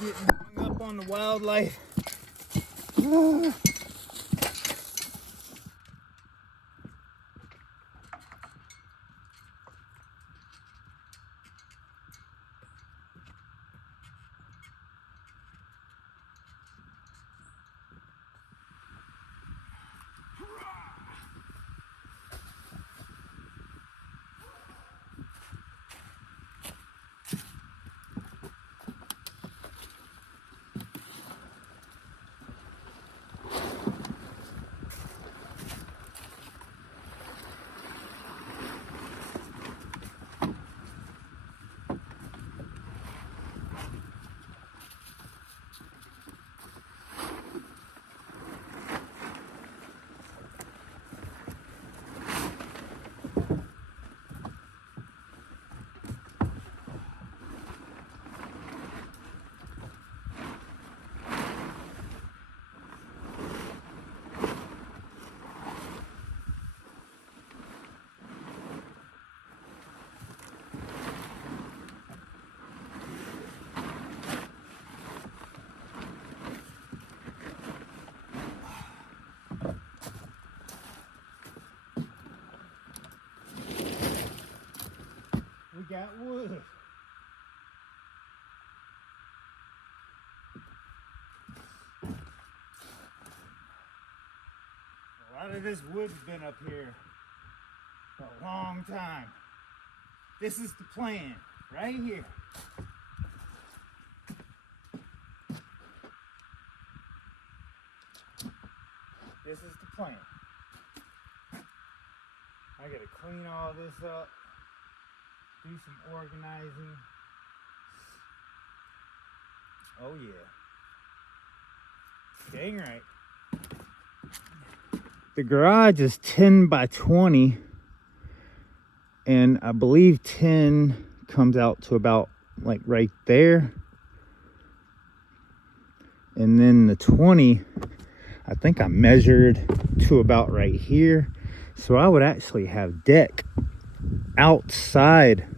getting hung up on the wildlife. We got wood. A lot of this wood's been up here for a long time. This is the plan, right here. This is the plan. I gotta clean all this up. Do some organizing. Oh yeah. Dang right. The garage is 10 by 20. And I believe 10 comes out to about like right there. And then the 20, I think I measured to about right here. So I would actually have deck outside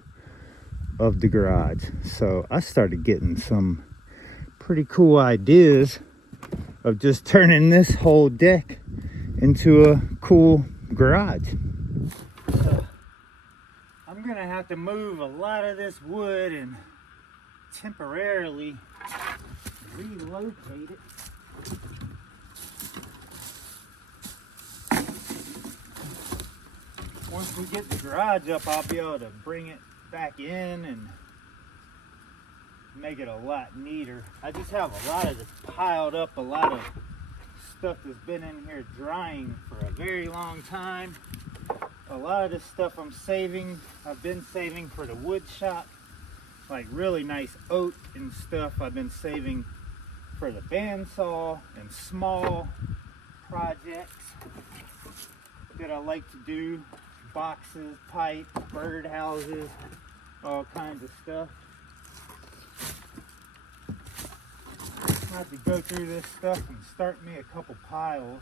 of the garage. So I started getting some pretty cool ideas of just turning this whole deck into a cool garage. So I'm gonna have to move a lot of this wood and temporarily relocate it. Once we get the garage up, I'll be able to bring it back in and make it a lot neater. I just have a lot of this piled up, a lot of stuff that's been in here drying for a very long time. A lot of this stuff I've been saving for the wood shop, like really nice oak and stuff I've been saving for the bandsaw and small projects that I like to do. Boxes, pipe, bird houses, all kinds of stuff. I have to go through this stuff and start me a couple piles.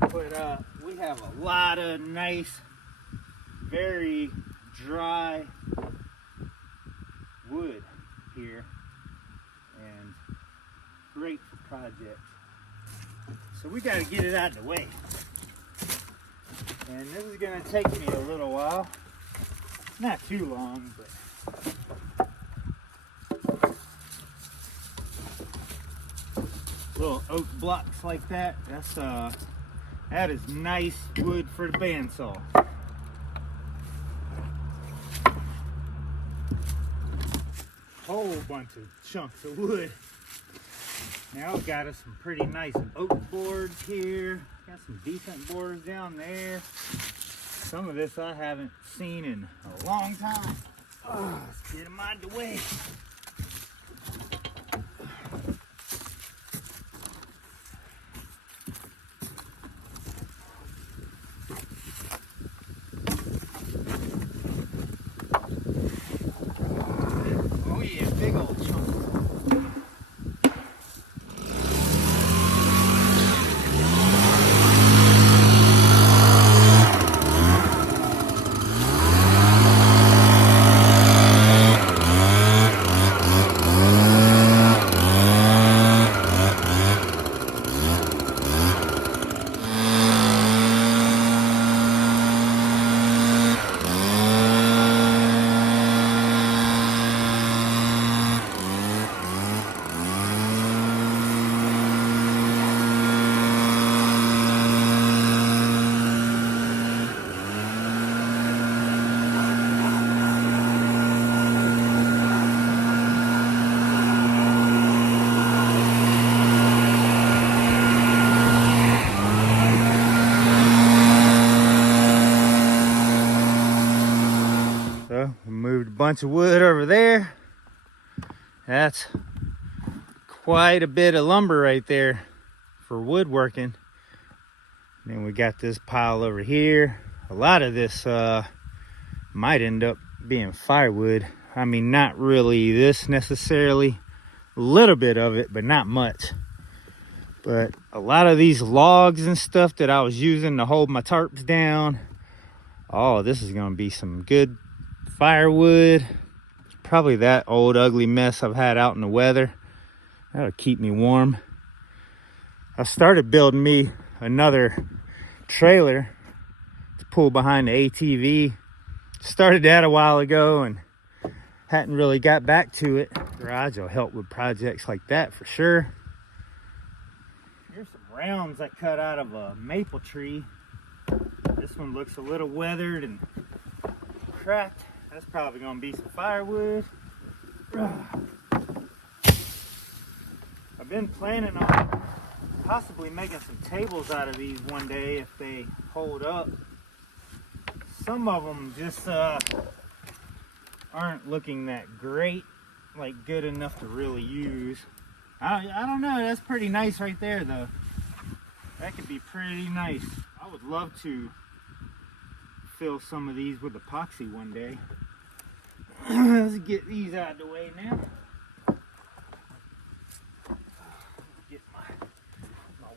But we have a lot of nice, very dry wood here, and great for projects. So we got to get it out of the way. And this is going to take me a little while. Not too long, but little oak blocks like that. That is nice wood for the bandsaw. Whole bunch of chunks of wood. Now I've got us some pretty nice oak boards here. Got some decent boards down there. Some of this I haven't seen in a long time. Oh, let's get them out of the way. Oh yeah, big old chunk. go. We moved a bunch of wood over there. That's quite a bit of lumber right there for woodworking. Then we got this pile over here. A lot of this might end up being firewood. I mean, not really this necessarily. A little bit of it, but not much. But a lot of these logs and stuff that I was using to hold my tarps down. Oh, this is gonna be some good firewood. Probably that old ugly mess I've had out in the weather. That'll keep me warm. I started building me another trailer to pull behind the ATV. Started that a while ago and hadn't really got back to it. Garage will help with projects like that for sure. Here's some rounds I cut out of a maple tree. This one looks a little weathered and cracked. That's probably gonna be some firewood. I've been planning on possibly making some tables out of these one day if they hold up. Some of them just aren't looking that great, like good enough to really use. I don't know, that's pretty nice right there though. That could be pretty nice. I would love to fill some of these with epoxy one day. Let's get these out of the way now. Get my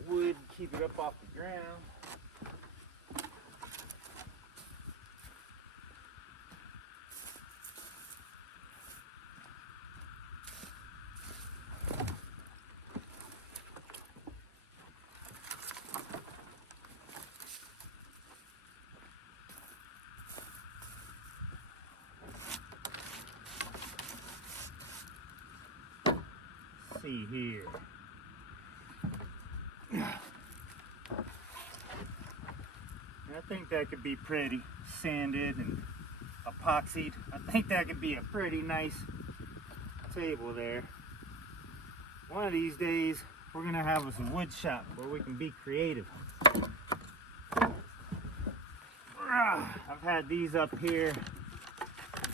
wood, keep it up off the ground. See here. I think that could be pretty sanded and epoxied. I think that could be a pretty nice table there. One of these days we're gonna have us a wood shop where we can be creative. I've had these up here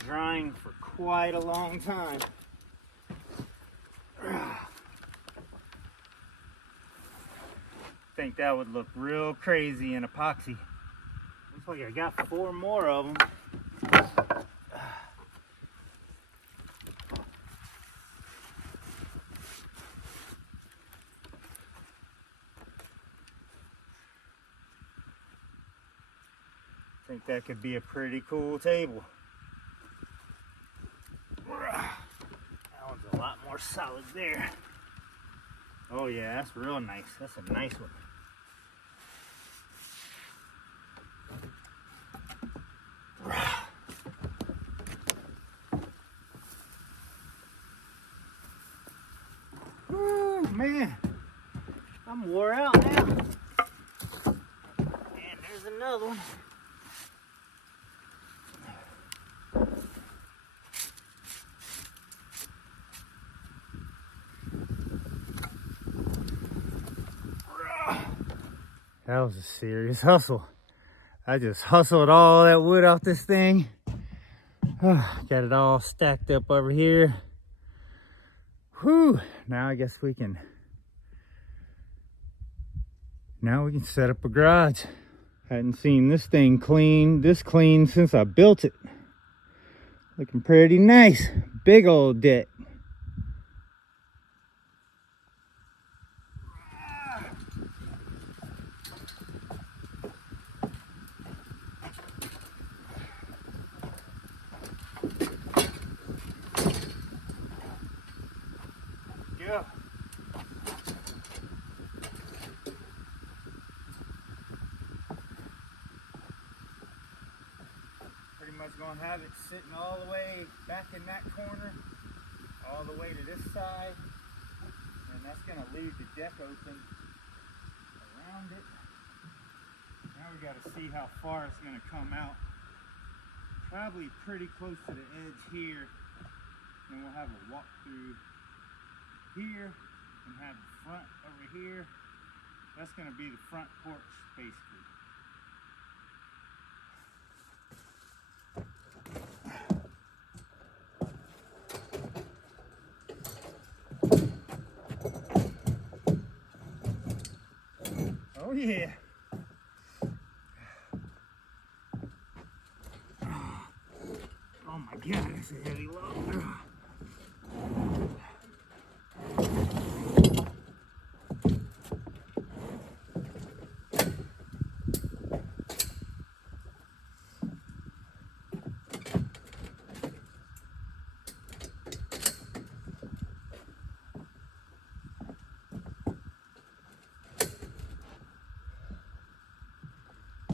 drying for quite a long time. I think that would look real crazy in epoxy. Looks like I got 4 more of them. I think that could be a pretty cool table. That one's a lot more solid there. Oh yeah, that's real nice. That's a nice one. Ooh, man, I'm wore out now. And there's another one. That was a serious hustle. I just hustled all that wood off this thing. Got it all stacked up over here. Whew, now I guess we can set up a garage. Hadn't seen this thing this clean since I built it. Looking pretty nice. Big old deck. Yeah. Pretty much gonna have it sitting all the way back in that corner, all the way to this side, and that's gonna leave the deck open around it. Now we gotta see how far it's gonna come out. Probably pretty close to the edge here. Then we'll have a walk through here and have the front over here. That's going to be the front porch basically. yeah. Oh my God, that's a heavy load.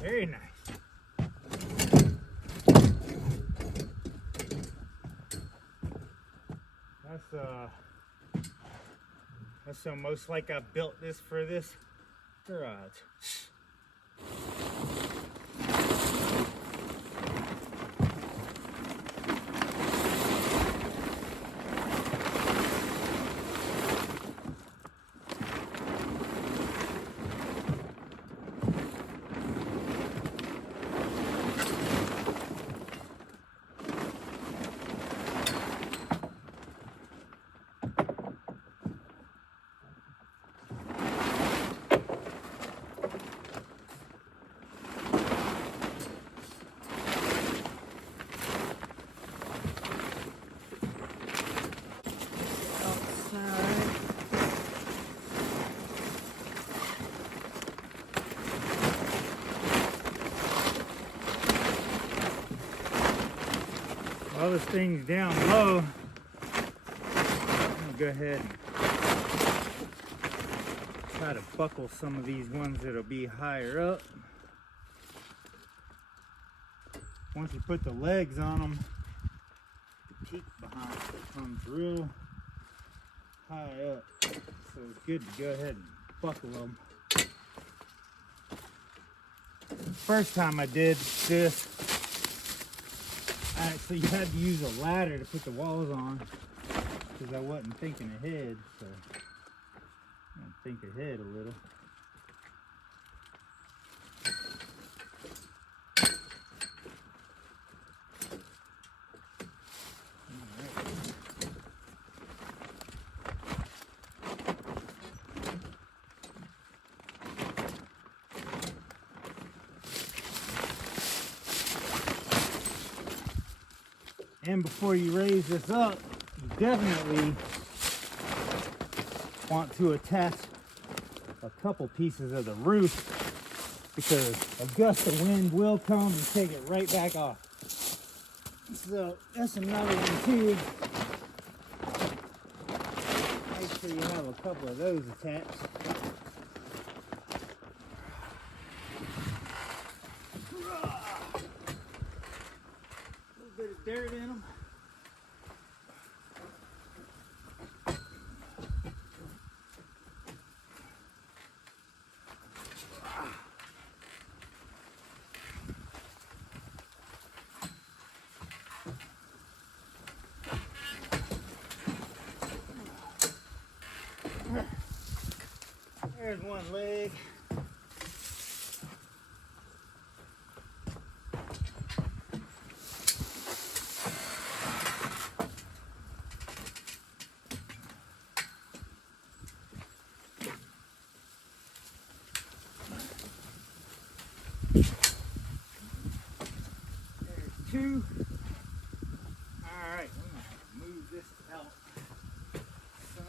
Very nice. That's almost like I built this for this garage. While this thing's down low, I'm gonna go ahead and try to buckle some of these ones that'll be higher up. Once you put the legs on them, the peak behind it comes real high up. So it's good to go ahead and buckle them. First time I did this, I actually had to use a ladder to put the walls on because I wasn't thinking ahead, so I'm gonna think ahead a little. And before you raise this up, you definitely want to attach a couple pieces of the roof because a gust of wind will come and take it right back off. So that's another one too. Make sure you have a couple of those attached. Bit of dirt in them. There's one leg. Two. All right, I'm gonna move this out some.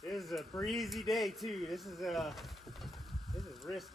This is a breezy day too. This is risky.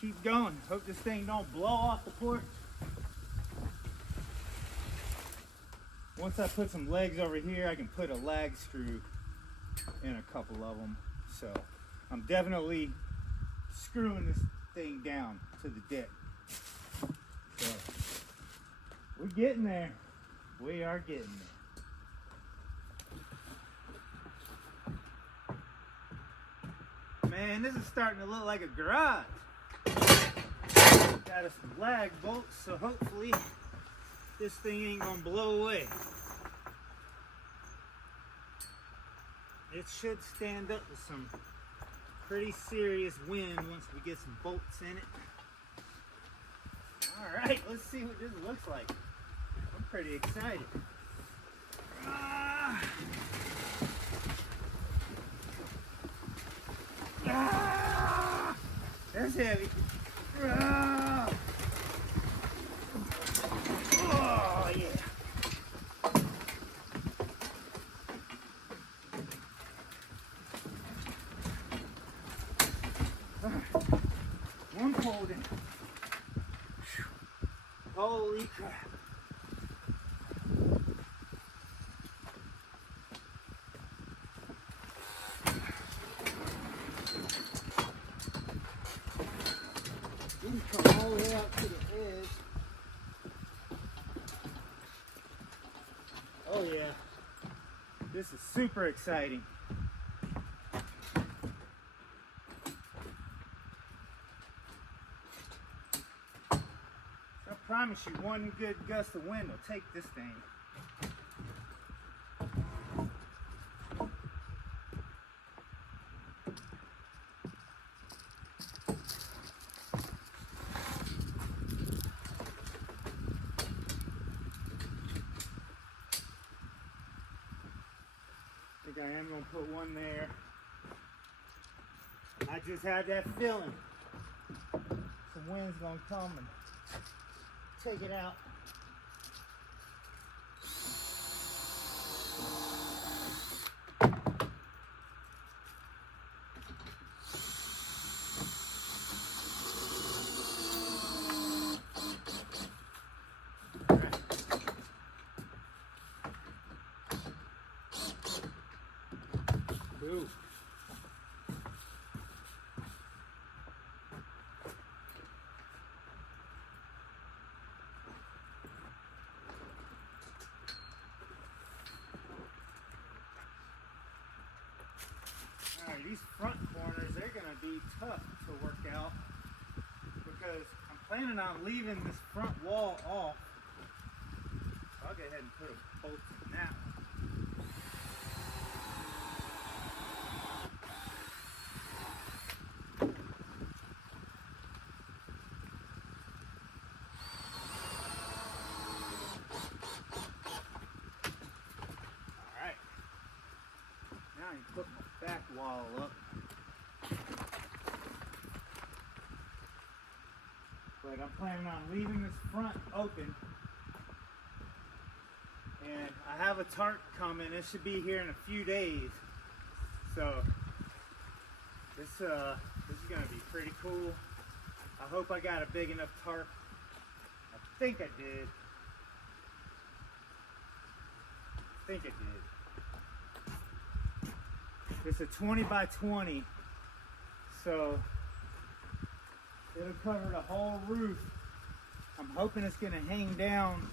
Keep going. Hope this thing don't blow off the porch. Once I put some legs over here, I can put a lag screw in a couple of them. So I'm definitely screwing this thing down to the deck. So we're getting there. We are getting there. Man, this is starting to look like a garage. Got us some lag bolts, so hopefully this thing ain't gonna blow away. It should stand up to some pretty serious wind once we get some bolts in it. All right, let's see what this looks like. I'm pretty excited. That's heavy. Oh, yeah. One folding. Holy crap. You can come all the way out to the edge. Oh yeah. This is super exciting. I promise you, one good gust of wind will take this thing. I think I am going to put one there. I just had that feeling. Some wind's going to come and take it out. Ooh. Alright, these front corners, they're going to be tough to work out because I'm planning on leaving this front wall off. So I'll go ahead and put a bolt in that one. Put my back wall up. But I'm planning on leaving this front open. And I have a tarp coming. It should be here in a few days. So this is gonna be pretty cool. I hope I got a big enough tarp. I think I did. It's a 20 by 20, so it'll cover the whole roof. I'm hoping it's going to hang down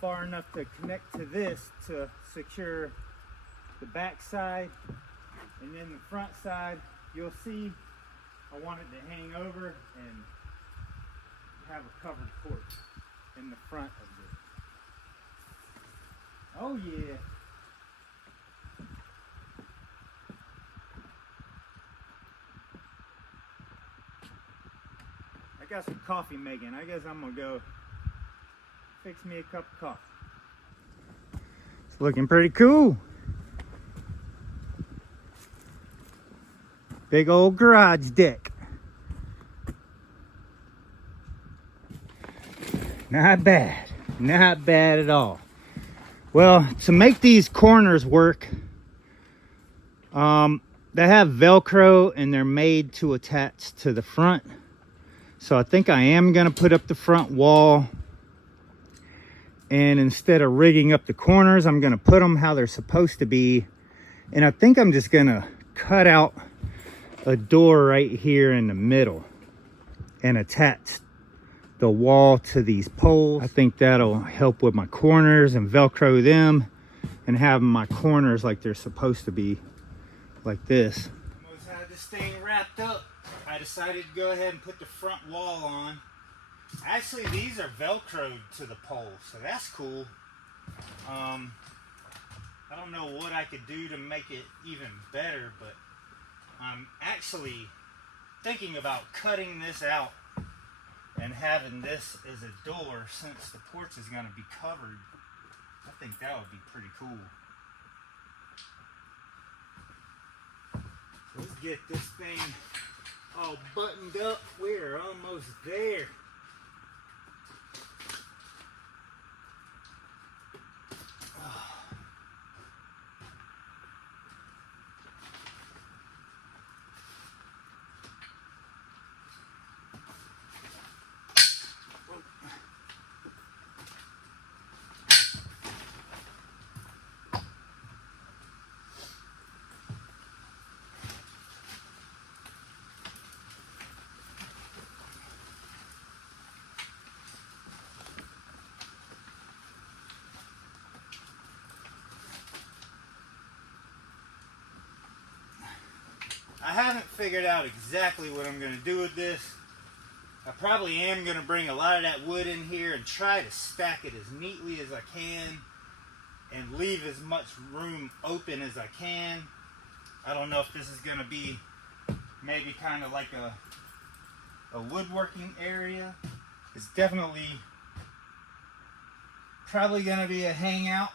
far enough to connect to this to secure the back side, and then the front side, you'll see I want it to hang over and have a covered porch in the front of it. Oh yeah. I got some coffee making. I guess I'm gonna go fix me a cup of coffee. It's looking pretty cool. Big old garage deck. Not bad. Not bad at all. Well, to make these corners work, they have Velcro and they're made to attach to the front. So I think I am going to put up the front wall, and instead of rigging up the corners, I'm going to put them how they're supposed to be And I think I'm just gonna cut out a door right here in the middle and attach the wall to these poles. I think that'll help with my corners and Velcro them and have my corners like they're supposed to be, like this. Almost had this thing wrapped up. I decided to go ahead and put the front wall on. Actually, these are Velcroed to the pole, so that's cool. I don't know what I could do to make it even better, but I'm actually thinking about cutting this out and having this as a door, since the porch is going to be covered. I think that would be pretty cool. So let's get this thing all buttoned up. We're almost there. I haven't figured out exactly what I'm going to do with this. I probably am going to bring a lot of that wood in here and try to stack it as neatly as I can and leave as much room open as I can. I don't know if this is going to be maybe kind of like a woodworking area. It's definitely probably going to be a hangout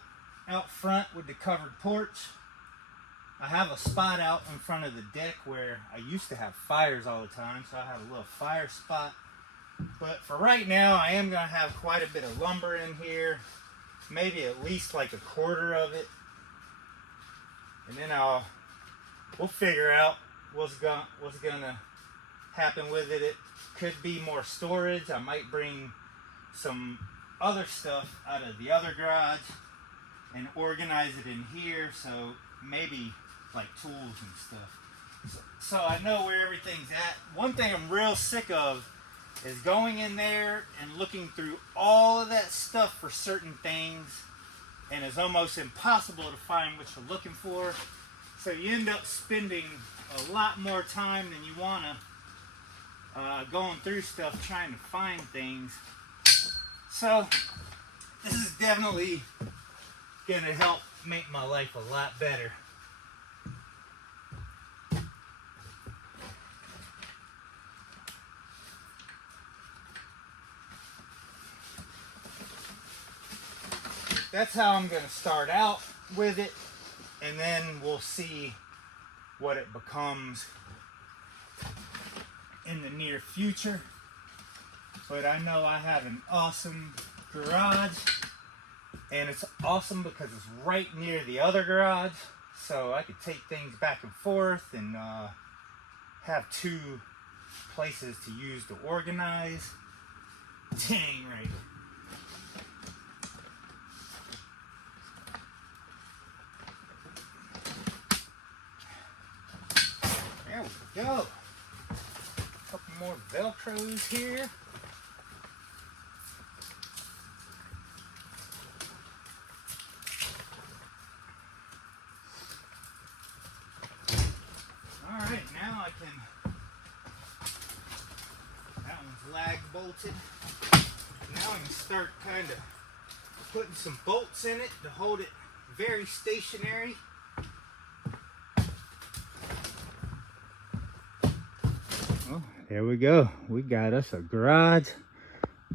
out front with the covered porch. I have a spot out in front of the deck where I used to have fires all the time, so I have a little fire spot. But for right now, I am going to have quite a bit of lumber in here, maybe at least like a quarter of it. And then we'll figure out what's gonna happen with it. It could be more storage. I might bring some other stuff out of the other garage and organize it in here, so maybe like tools and stuff. So I know where everything's at. One thing I'm real sick of is going in there and looking through all of that stuff for certain things, and it's almost impossible to find what you're looking for. So you end up spending a lot more time than you want to going through stuff trying to find things. So this is definitely going to help make my life a lot better. That's how I'm going to start out with it, and then we'll see what it becomes in the near future. But I know I have an awesome garage, and it's awesome because it's right near the other garage, so I could take things back and forth and have two places to use to organize. Dang right. There we go. A couple more Velcros here. Alright, now I can, that one's lag bolted. Now I can start kind of putting some bolts in it to hold it very stationary. Well, there we go. We got us a garage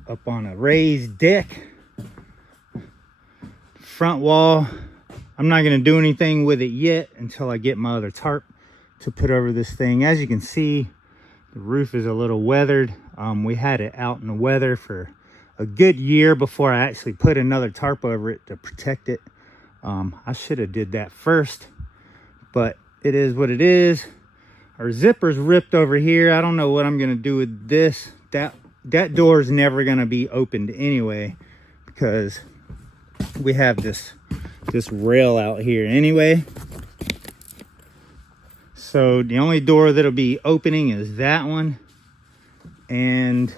up on a raised deck. Front wall. I'm not going to do anything with it yet until I get my other tarp to put over this thing. As you can see, the roof is a little weathered. We had it out in the weather for a good year before I actually put another tarp over it to protect it. I should have did that first, but it is what it is. Our zipper's ripped over here. I don't know what I'm gonna do with this. That door is never gonna be opened anyway, because we have this rail out here anyway. So the only door that'll be opening is that one and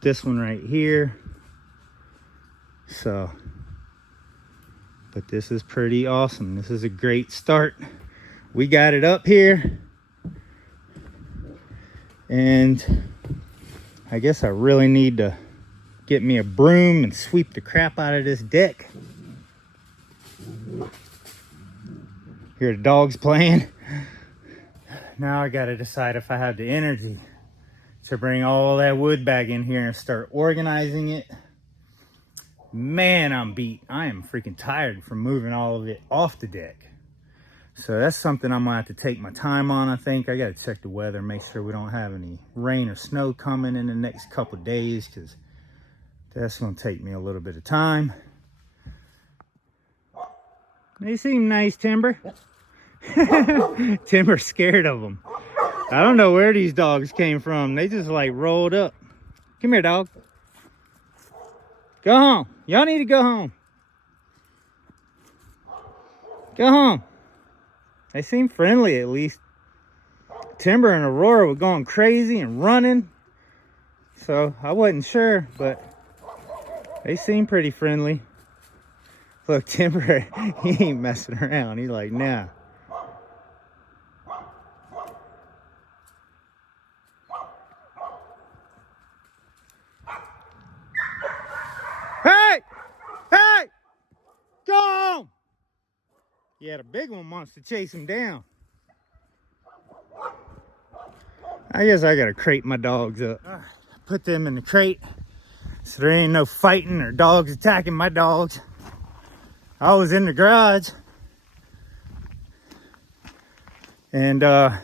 this one right here. So, but this is pretty awesome. This is a great start. We got it up here, and I guess I really need to get me a broom and sweep the crap out of this deck. Hear the dogs playing. Now I gotta decide if I have the energy to bring all that wood back in here and start organizing it. Man, I'm beat. I am freaking tired from moving all of it off the deck. So that's something I'm gonna have to take my time on, I think. I gotta check the weather, make sure we don't have any rain or snow coming in the next couple days, because that's gonna take me a little bit of time. They seem nice, Timber. Timber's scared of them. I don't know where these dogs came from. They just like rolled up. Come here, dog. Go home. Y'all need to go home. Go home. They seem friendly, at least. Timber and Aurora were going crazy and running. So I wasn't sure, but they seem pretty friendly. Look, Timber, he ain't messing around. He's like, nah. Hey! Hey! Go home! Yeah, the big one wants to chase him down. I guess I gotta crate my dogs up. Put them in the crate so there ain't no fighting or dogs attacking my dogs. I was in the garage and I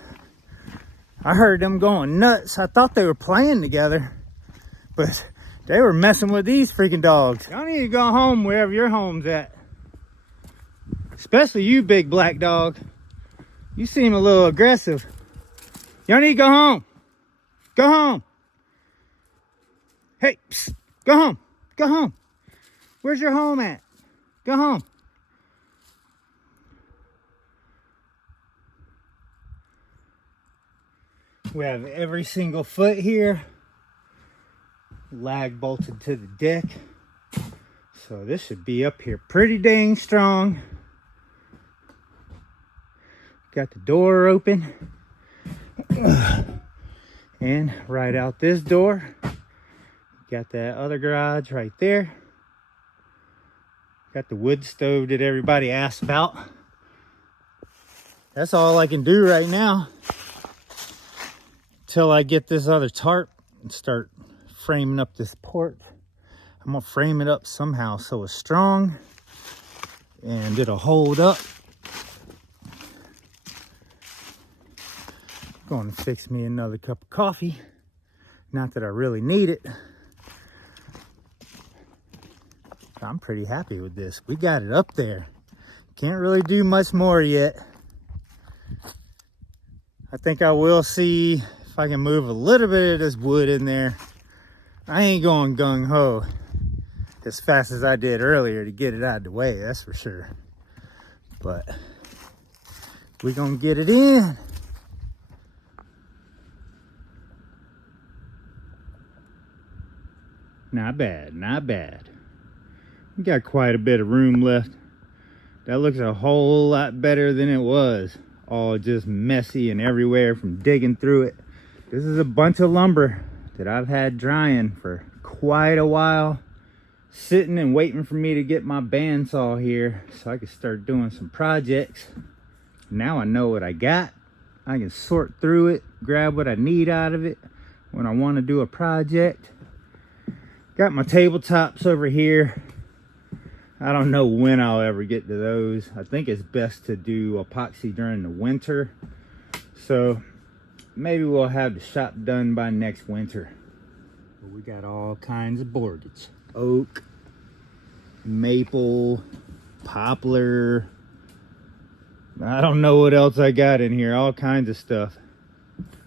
heard them going nuts. I thought they were playing together, but they were messing with these freaking dogs. Y'all need to go home wherever your home's at. Especially you, big black dog. You seem a little aggressive. Y'all need to go home. Go home. Hey, psst, go home. Go home. Where's your home at? Go home. We have every single foot here lag bolted to the deck. So this should be up here pretty dang strong. Got the door open. And right out this door. Got that other garage right there. Got the wood stove that everybody asked about. That's all I can do right now till I get this other tarp and start framing up this porch. I'm gonna frame it up somehow so it's strong and it'll hold up. Going to fix me another cup of coffee. Not that I really need it. I'm pretty happy with this. We got it up there. Can't really do much more yet. I think I will see if I can move a little bit of this wood in there. I ain't going gung-ho as fast as I did earlier to get it out of the way, that's for sure. But we're gonna get it in. Not bad, not bad. We got quite a bit of room left. That looks a whole lot better than it was. All just messy and everywhere from digging through it. This is a bunch of lumber that I've had drying for quite a while. Sitting and waiting for me to get my bandsaw here so I can start doing some projects. Now I know what I got. I can sort through it, grab what I need out of it when I want to do a project. Got my tabletops over here. I don't know when I'll ever get to those. I think it's best to do epoxy during the winter. So maybe we'll have the shop done by next winter. But we got all kinds of boards. Oak, maple, poplar. I don't know what else I got in here. All kinds of stuff.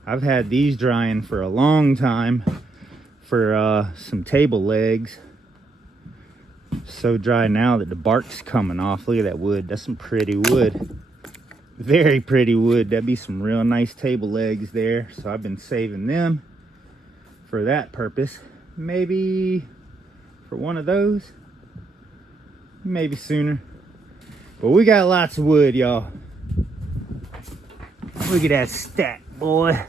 I've had these drying for a long time for some table legs. So dry now that the bark's coming off. Look at that wood. That's some pretty wood. Very pretty wood. That'd be some real nice table legs there. So I've been saving them for that purpose. Maybe for one of those. Maybe sooner. But we got lots of wood, y'all. Look at that stack, boy.